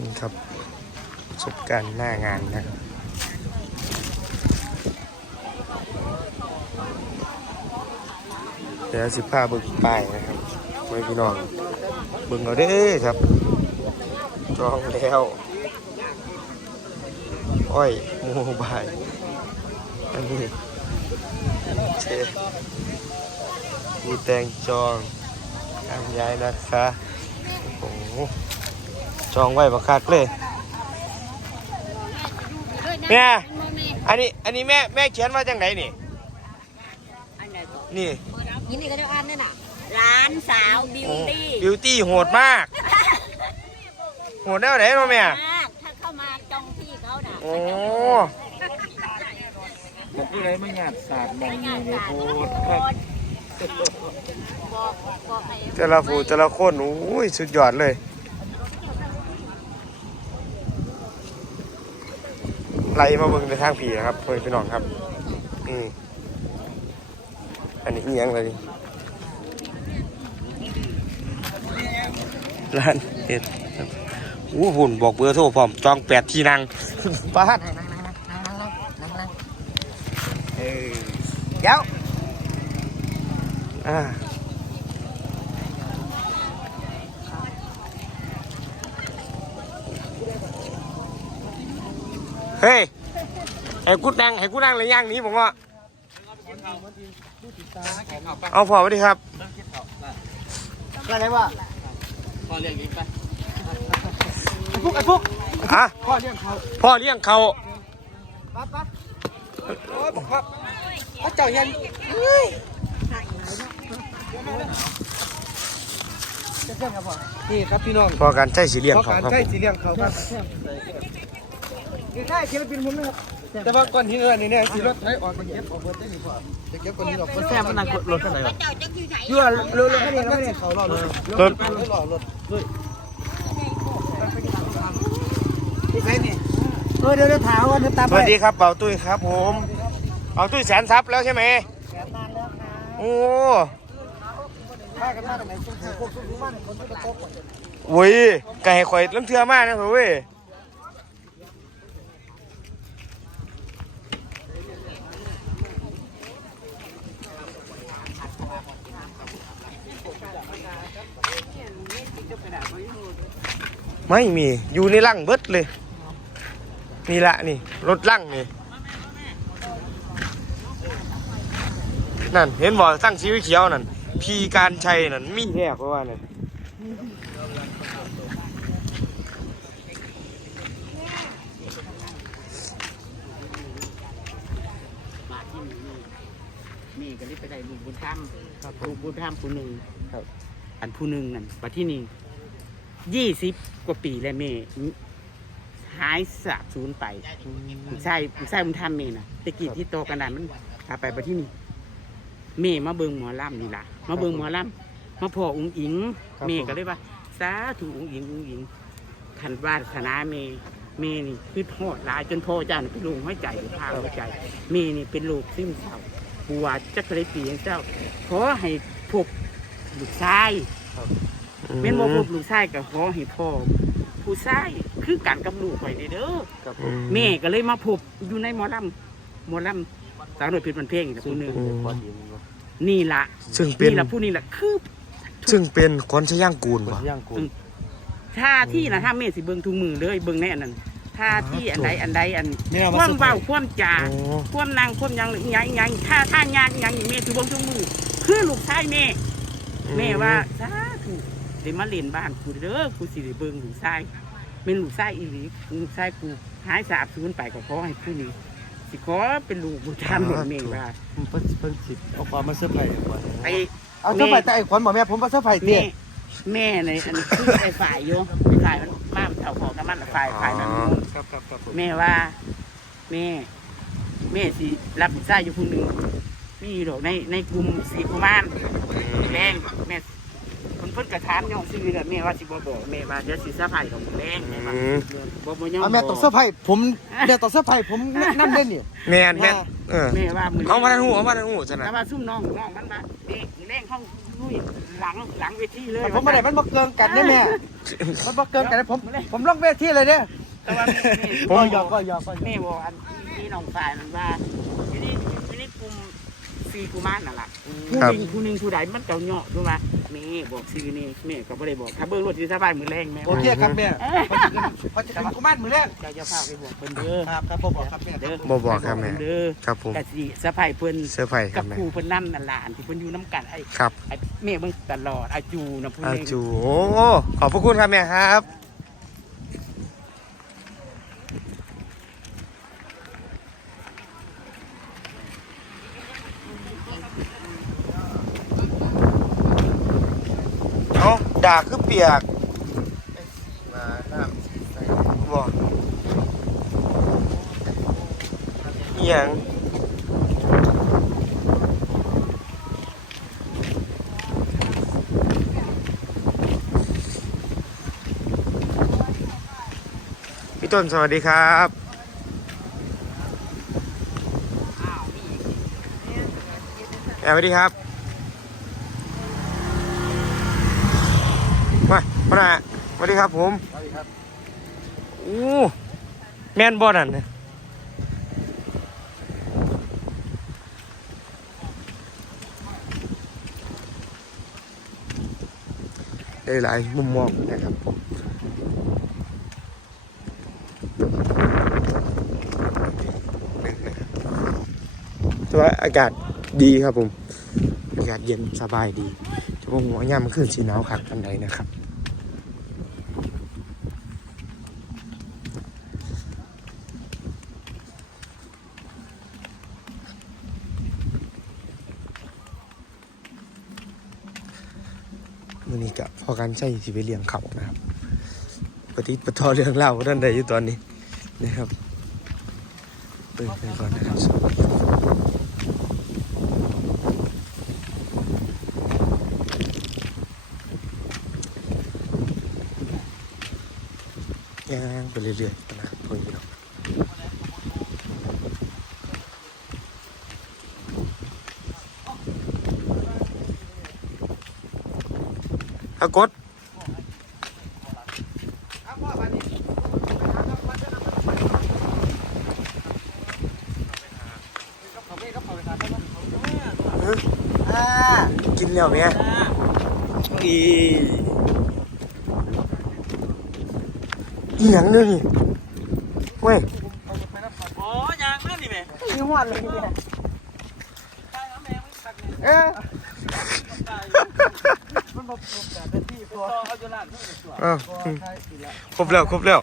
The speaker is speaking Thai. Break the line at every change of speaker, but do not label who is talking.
นี่ครับประสบการณ์หน้างานนะครับเดี๋ยวสิพาเบึกป้ายนะครับไว้พี่น้องเบึงเอาเด้ครับ จองแล้ว อ้อยโมบายอันนี้เชมีแตงจองอันย้ายนะคะ โอ้โห องไว้บักคักเลยแม่อันนี้อันนี้แม่แม่เขียนมาจากไหนนี่นี่
ยินดีก็จะอ่านเนี่ยน่ะร้านสาวบิวตี้
บิวตี้โหดมาก โหดแนวไหนเนาะแม่
มากถ้าเข้ามาจองที่เขาน่ะ
โอ้
บอกที่ไรไม่หยาดสาดมอง
ไม่
มี
งาน
เลย
การ
โพ
โค
ด
ตรบอกบอกให้
แต่ละผู้แต่ละคนโอ้ยสุดยอดเลย ไล่มาเบิ่งในทางผีนะครับเพื่อนพี่น้องครับ อืมอันนี้เอียงเลยร้านเห็ดอู้หุ่นบอกเบอร์โทรพร้อมจองแปดที่นั่งป้า
เดี๋ยว
อ่า ฮ้ยให้กูนั่งให้กูนั่งเลยย่างหนี้ผมว่าเอาพอสวัสดีครับ
อะไรวะพอเรียกนี้ไปไอ้พวกไอ้พวก
ฮะ
พ่อเรียกเขา
พ่อเลี้ยงเขา
ปั๊บปั๊บโอ้ยบอกครับพระเจ้าเห็นนี่ครับพี่น้อง
พ่อการใช้สีเลี้ยง
เพราะ
เขา
การ
ครับ
ใช้สีเลี้ยงเขาครับ ใช่ศิลปินผมนะครับแต่ว่าก่อนที่เอินนี่เนี่ยสีรถไถออกมาเก็บออกเบิดได้ดีกว่าจะเก็บก่อนนี้ออกแซมมันนั่งรถเท่าไหร่วะ
เจ้าจะอยู่ไหน
เยื่อเรือเรือแค่นี้ก็ไม่ได้เขาหล่อรถ
รถ
ไม่หล่อรถด้วยที่ไหนนี่เออเดี๋ยวเดี๋ยวถามว่าเดี๋ยวตาม
ส
ไป
วัสดีครับเป่าตุ้ยครับผมเป่าตุ้ยแสนทรัพย์แล้วใช่ไหมโอ้
พากันมาจากไหนสุขุมพวกสุขุมบ้านคนที่ตะโกก
โว้ยไก่ข่อยล้ำเทือมากนะเว้ย ไม่มีอยู่ในร่างเบิดเลย นี่ละนี่ รถลังนี่ นั่น เห็นบ่ตั้งสีเขียวนั่น พีการชัยนั่นมีแหกเพราะว่านั่น
มาที่นี่นี่ก็รีบไปได้ลูกบุญธรรมลูกบุญธรรมผู้หนึ่งอันผู้หนึ่งนั่นมาที่นี่ยี่สิบ กว่าปีแล้วแม่หายสาบสูญไปใช่ใช่บุญธรรมเมน่ะแตะกี้ที่โตกันนั้นมันพาไปมาที่นี่เมมาเบิงหมอลำนี่ล่ะมาเบิงหมอลำมาพออุ้งอิง เมก็เลยว่าสาธุอุ้งอิงอุ้งอิงขันวาสนาเมเมนี่คือโทษหลายจนพ่อเจ้านี่เป็นลูกหัวใจหรือพาหัวใจ เมนี่เป็นลูกซึมเศร้าปวดจักเลยปีอย่างเจ้าขอให้พบลูกชาย เม่นบ่พบลูกชายก็ขอให้พ่อผู้ชายคือกันกับลูกข่อยนี่เด้อแม่ก็เลยมาพบอยู่ในหมอลำหมอลำสาวหน่วยพิษบันเพลงนี่ผู้หนึ่งนี่ล่ะ
ซึ่งเป็น
นี่ล่ะผู้นี้ล่ะคือ
ซึ่งเป็นคนชย่างกูลวะ
ย่างกู
ท่าที่นะถ้าแม่สิเบิ่งทุกมือเลยเบิ่งในอันนั้นท่าที่อันใดอันใดอัน
เนี่ย
ค
มา
วาม
สุด
เว้าความจา
โอ้
ความนางความหยังหรืออิหยังอิหยังท่าท่างานอิหยังนี่แม่ถือวงทุกมือ คือลูกชายแม่ แม่ว่าสา ธุเดี๋ยวมาเล่นบ้านกูเด้อกูสิได้เบิ่งลูกชายเป็นลูกชายอีหลีลูกชายกูหายสาบสูญไปก็ขอให้ผู้นี้สิขอเป็นลูกบุญธรรมเหมือนแม่ว่า
เพิ่นเพิ่นสิเอาความมาเสื้อร์ไผ่ก่อน
ไอ้
เอาเสื้อร์ไผ่แต่ไอ้ขวัญบอกแม่ผมมาเสื้อร์ไผ่เตี้
แม่
ย
แม่ในอันนี้คือไอ้ฝ่ายโยไอ้ฝ่ายมันมาเท่าของน้ำมันฝ่ายฝ่ายนั้น
ครับครับครับผม
แม่ว่า แม่ แม่สิรับผิดชอบอยู่ผู้หนึ่งมีอยู่ดอกในในกลุ่มสีกุมารแรงแม่คนเพิ่นกระทานย่องซื้อเลยแม่ว่าสิบ่บอกแม่ว่าเดี๋ยวสิสะพายของแรงแม่ว่าบ่บ่ย่อง
เอาแม่ตกเสื้อร์ไผ่ผมเดี๋ยวตกเสื้อร์ไผ่ผมนั่นเล่นนี่
แมนแมนเออ
แม่ว่ามือ
เอามาทันหูเอามาทันหูจังนะ
แต่ว่าซุ่มน้องน้องมันมาเด็กแรงห้องอุ้ยหลังหลังเวทีเลย
ผมไม่ได้มันบ่เกินกันได้แม่มันบ่เกินกันได้ผมผมลงเวทีเลยเนี่ย
แต่ว่า
ผมหยอกก็หยอกก็หยอก
แม่บอกอันนี่น้องฝ่ายมันว่าอยู่นี่อยู่นี่กลุ่ม สี่กุมารน่ะล่ะผู้หนึ่งผู้หนึ่งผู้ใดมันเจ้าเหาะดูว่าแม่บอกชื่อนี่แม่ก็บ่ได้บอกถ้าเบิ่งรถอยู่สบายมือแรงแม่
โอเคครับแม่พอจะเป็นกุมารมือแรก
เจ้าจะพาไปบอกเพิ่นเด้อ
ครับครับผมบอกครับแม่
เด้อ
บ่บอกครับแม่
เด้อ
ครับผม
กะสิสะพายเพิ่น
เสื้อร์ไผ่ค
กั
รั
บบ
แม่
ครูเพิ่นนั่นน่ะหลานที่เพิ่นอยู่น้ำกันไอ้
ครับ
ไอ้แม่เบิ่งตลอดอาจูนะผู้
อา
นี้
จูโอ้ขอบพระคุณครับแม่ครับเอา ด่าคือเปียกมาน้ำใส่บ่อิหยังพี่ต้นสวัสดีครับแอบสวัสดีครับ มามาหน่ะสวัสดีครับผมอู้แมนบอลนั่นเนี่ยได้หลายมุมมองนะครับผมแต่ว่าอากาศดีครับผม อากาศเย็นสบายดีจะว่าหัวย่ามมันขึ้นสีหนาวคักปันใดนะครับ อนี้กับพอการใช้ที่ไปเลี้ยงเขานะครับปฏิปทอเรื่องเล่าด้านใดอยู่ตอนนี้นะครับเปิดไปก่อนนะครับย่างไปเรื่อยๆนะครับพวกนี้เนาะอากด
อ่า
กินแล้วไหมอีอีหยังเนี่ยนี่เว้ย
อ๋อยางนั่นนี่แม่
มีหวานเลยแม่เอ๊ะมันบอ
ครบแล้วครบแล้ว